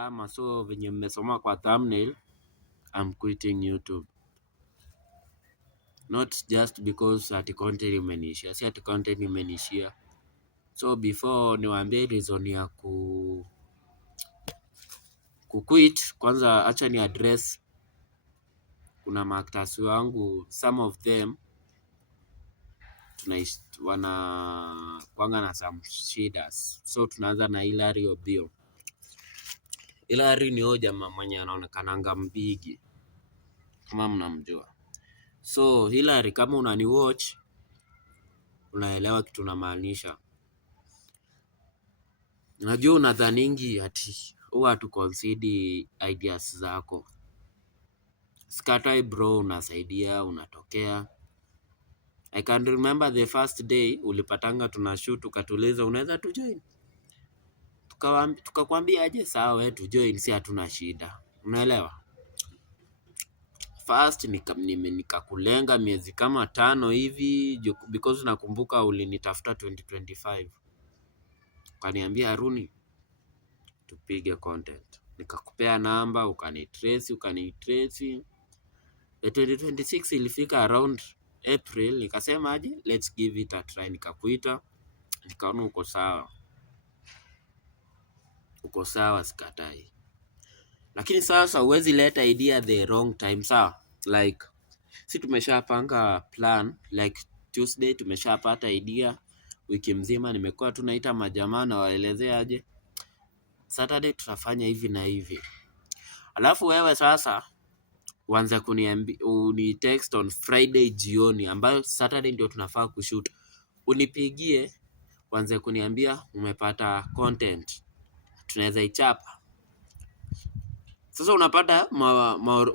salama. So venye mmesoma kwa thumbnail, I'm quitting YouTube. Not just because ati content imenishia. Si ati content imenishia. So before niwaambie reason ya kuquit, kwanza acha ni address kuna maactors wangu, some of them wana kwanga na some shidas. So tunaanza na Hilary Obio. Hilary ni hoja mwenye anaonekananga mbigi kama mnamjua. So Hilary, kama unani watch unaelewa kitu namaanisha. Najua unadhaningi ati huwa tu concede ideas zako. Skatai bro, unasaidia, unatokea. I can remember the first day ulipatanga tunashoot, ukatuliza unaweza tu join. Tukakwambia aje sawa wewe tu join, si hatuna shida. Unaelewa? First nikakulenga miezi kama 5 hivi because nakumbuka ulinitafuta 2025. Ukaniambia Haruni tupige content. Nikakupea namba, ukanitrace. The 2026 ilifika around April, nikasema aje let's give it a try. Nikakuita, nikaona uko sawa. Uko sawa, sikatai. Lakini sasa huwezi leta idea the wrong time, sawa? Like si tumeshapanga plan, like Tuesday tumeshapata idea, wiki mzima nimekuwa tunaita majamaa na waelezea aje Saturday tutafanya hivi na hivi. Alafu wewe sasa uanze kuniambia, uni text on Friday jioni ambayo Saturday ndio tunafaa kushoot. Unipigie uanze kuniambia umepata content, tunaweza ichapa. Sasa unapata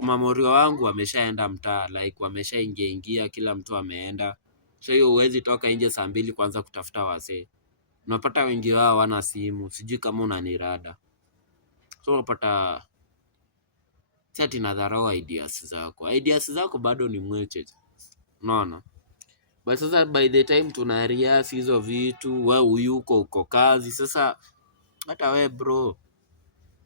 mamorio wangu wameshaenda mtaa, like wameshaingia, kila mtu ameenda. So hiyo huwezi toka nje saa 2 kwanza kutafuta wasee. Unapata wengi wao wana simu, sijui kama unanirada. So unapata sati nadharau ideas zako. Ideas zako bado ni mweche. Unaona? But sasa by the time tunariasi hizo vitu, wewe uyuko uko kazi. Sasa hata we bro,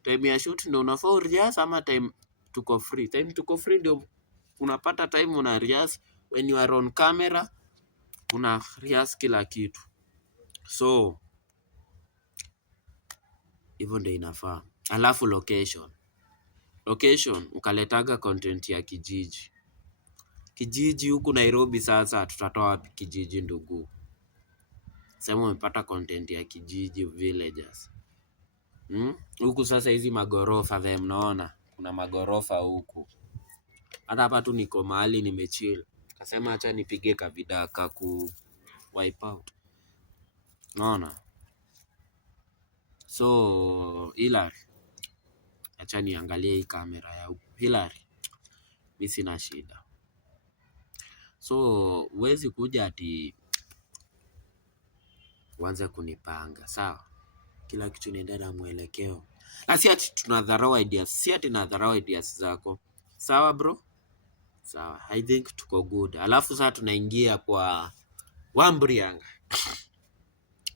time ya shoot ndio unafaa uriasi ama time tuko free? Time tuko free ndio unapata time unariasi. When you are on camera unariasi kila kitu. So hivyo ndio inafaa. Alafu location ukaletaga content ya kijiji huku Nairobi. Sasa tutatoa wapi kijiji ndugu? Sema umepata content ya kijiji, villagers huku. Sasa hizi magorofa vile mnaona, kuna magorofa huku. Hata hapa tu niko mahali nimechill, kasema acha nipige kavidaka ku wipe out. Unaona? So Hilary, acha niangalie hii kamera ya huku. Hilary, mimi sina shida. So huwezi kuja ati uanze kunipanga, sawa? Kila kitu inaenda na mwelekeo. Na si ati tunadharau ideas, si ati nadharau ideas zako. Sawa bro? Sawa, I think tuko good. Alafu sasa tunaingia kwa Wambrianga.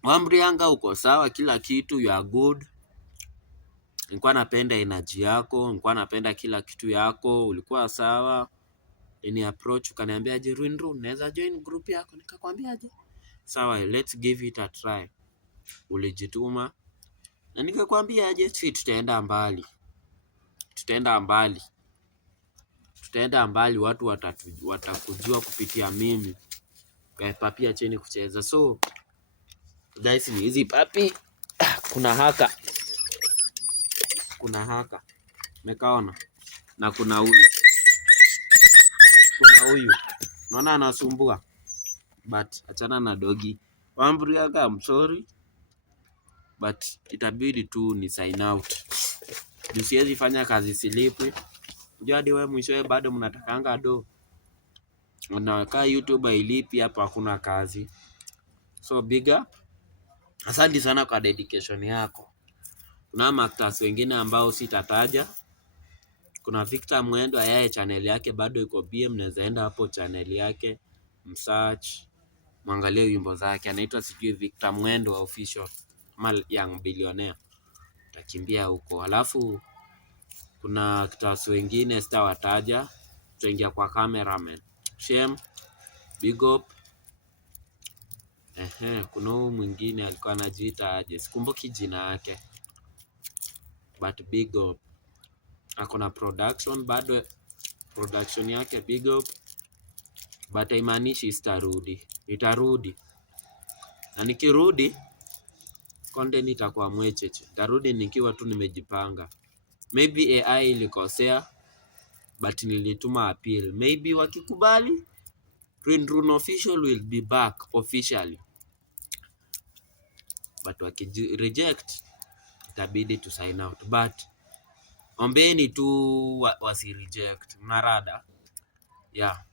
Wambrianga uko sawa, kila kitu you are good. Nilikuwa napenda energy yako, nilikuwa napenda kila kitu yako, ulikuwa sawa. Ni approach ukaniambia aje Ruinru, naweza join group yako? Nikakwambia aje sawa, let's give it a try. Ulijituma na nikakwambia aje tutaenda mbali. Tutaenda mbali, watu watakujua kupitia mimi. Papi acheni kucheza. So guys, ni hizi papi. Kuna haka mekaona, na kuna huyu naona anasumbua, but achana na dogi Wambrianga. I'm sorry but itabidi tu ni sign out. Nisiwezi fanya kazi silipwi. Unajua hadi wewe mwishowe bado mnatakanga do. Unakaa YouTube hailipi, hapa hakuna kazi. So big up. Asante sana kwa dedication yako. Kuna actors wengine ambao sitataja. Kuna Victor Mwendo, yeye channel yake bado iko BM, mnaweza enda hapo channel yake msearch, mwangalie wimbo zake. Anaitwa sijui Victor Mwendo official ama Young Billionaire. takimbia huko. Alafu kuna kitasi wengine sitawataja, tutaingia kwa cameraman. Shem, big up. Kuna huyu mwingine alikuwa anajiita aje, sikumbuki jina yake, but big up. Akona production bado, production yake big up, but haimaanishi sitarudi. Nitarudi, na nikirudi content itakuwa mwecheche. Nitarudi nikiwa tu nimejipanga. Maybe AI ilikosea, but nilituma appeal. Maybe wakikubali, Rune Official will be back officially. But wakireject, itabidi to sign out. But ombeni tu wasireject. Mnarada? Yeah.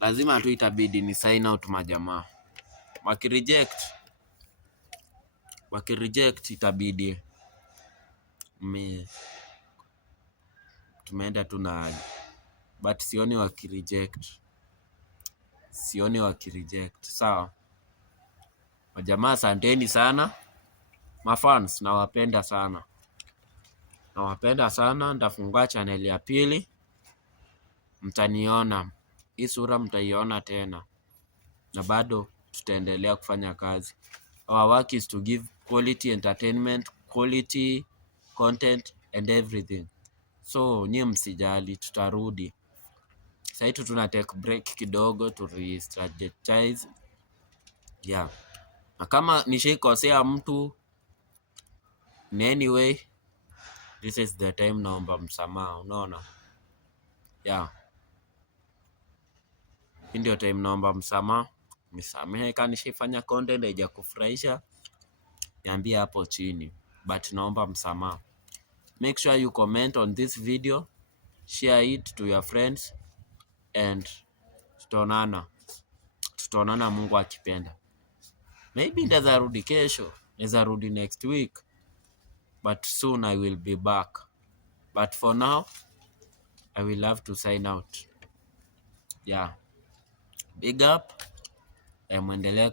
Lazima tu itabidi ni sign out majamaa. Wakireject itabidi tumeenda tu na, but sioni wakireject. Sawa majamaa, asanteni sana mafans, nawapenda sana. Nitafungua channel ya pili, mtaniona hii sura, mtaiona tena, na bado tutaendelea kufanya kazi. Our work is to give quality entertainment, quality content and everything. So nyie msijali, tutarudi. Sasa tuna take break kidogo to re-strategize. Yeah. Na kama nishaikosea mtu in any way, this is the time naomba msamaha, unaona? Yeah. Hii ndio time naomba msamaha. Nisamehe kama nishaifanya content haijakufurahisha, niambie hapo chini, but naomba msamaha. Make sure you comment on this video, share it to your friends, and tutaonana Mungu akipenda. Maybe ndaweza rudi kesho, naweza rudi next week, but soon I will be back. But for now, I will have to sign out. Yeah. Big up. Muendelee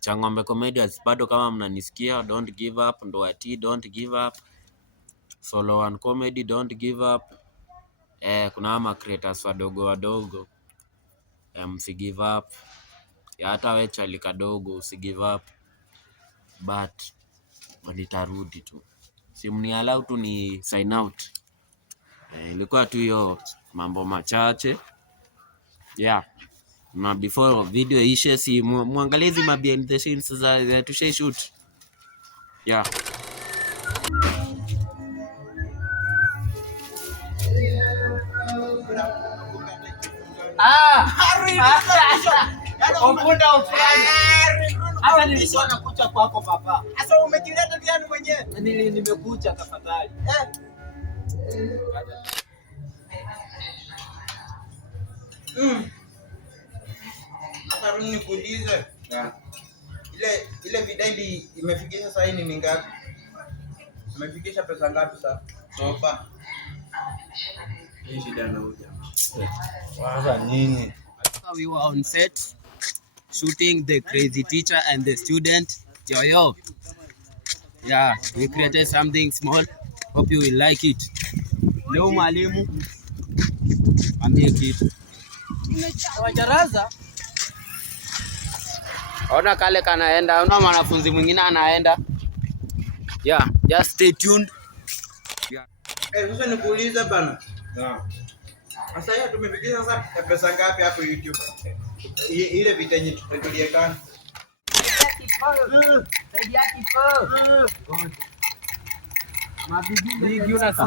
Chang'ombe Comedians. Bado kama mnanisikia, don't give up. Ndoati, don't give up. Solo One Comedy, don't give up. Kuna ama creators wadogo, msi give up. Hata wewe chali kadogo usi give up. But nitarudi tu, si mni allow tu ni sign out. Ilikuwa tu hiyo mambo machache. Yeah. Na before video ishe, si muangalizi ma behind the scenes za tushe shoot. Yeah. Hata nilikuwa nakuja kwako papa. Sasa umekileta gani mwenyewe? Nimekuja tafadhali. Hata Rune nikuulize. Ile vidai imefikisha sasa hivi ni ngapi? Imefikisha pesa ngapi sasa? Toba. Hii shida na hoja. Waza nini? We were on set shooting the crazy teacher and the student. Yo. Yeah, we created something small. Hope you will like it. Leo mwalimu ambie kitu. Wajaraza. Ona kale kanaenda, ona mwanafunzi mwingine anaenda. Yeah, just stay tuned. Yeah. Sasa nikuulize bana. Yeah. Sasa hiyo tumefikisha sasa pesa ngapi hapo YouTube? Ile vitenye tuliekana. Saidia kipo. Mabibi, sasa